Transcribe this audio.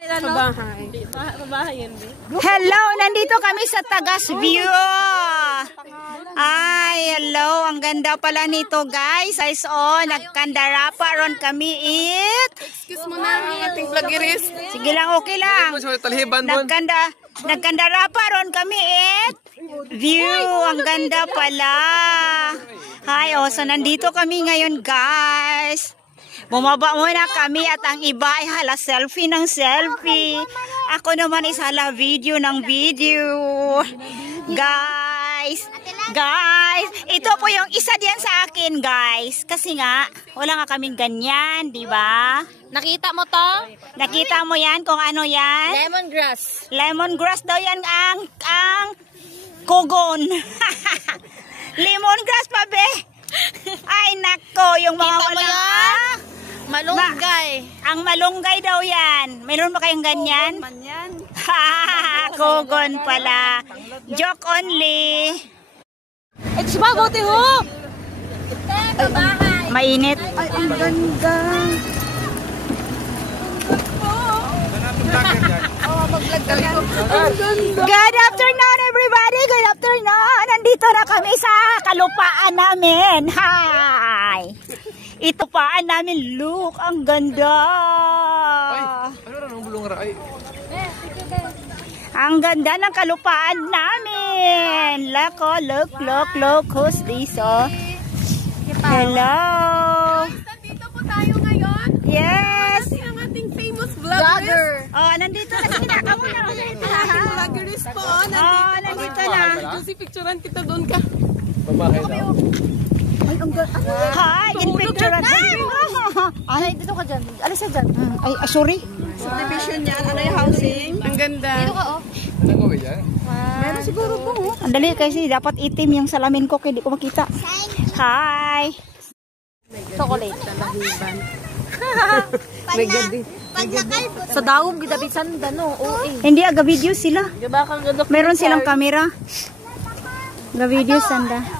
Hello, nandito kami sa Tagas View. Ay, hello, ang ganda pala nito, guys. Guys, nagkandara pa ron kami Excuse mo na, ating vloggeries. Sige lang, okay lang. Nagkandara pa ron kami view, ang ganda pala. Hi, so nandito kami ngayon, guys. Bumaba muna kami at ang iba ay hala selfie ng selfie. Ako naman is hala video ng video. Guys, ito po yung isa diyan sa akin, guys. Kasi nga, wala nga kaming ganyan, di ba? Nakita mo to? Nakita mo yan kung ano yan? Lemongrass. Lemongrass daw yan ang kogon. Lemongrass pa, be. Ay, nako, yung mga wala. Malunggay. Ang malunggay daw yan. Mayroon ba kayong ganyan? Kogon man yan. Kogon pala. Joke only. Ito ba, buti ho? Mainit. Ay, ang ganda. Good afternoon, everybody. Good afternoon. Nandito na kami sa kalupaan namin. Hi. Ito paan namin, look, ang ganda. Ay, ano na nang bulong ray? Ang ganda ng kalupaan namin. Look, who's this, Hello. Nandito po tayo ngayon. Yes. Ang ating famous vlogger. Nandito na sila. Kamu na. Ating vloggeries po. Nandito na. Kasi picturean kita doon ka. Babahay daw. Hi, in picture. Ay, dito ka dyan. Alis ka dyan. Ay, sorry. Subdivision yan. Ano yung housing? Ang ganda. Dito ka, Ano ko yan? Meron siguro po. Andali kasi dapat itim yung salamin ko kaya di ko makita. Hi. Chocolate. May gandi. Sa dawom, gidabisan dano. Hindi, aga video sila. Meron silang camera. Aga video sanda.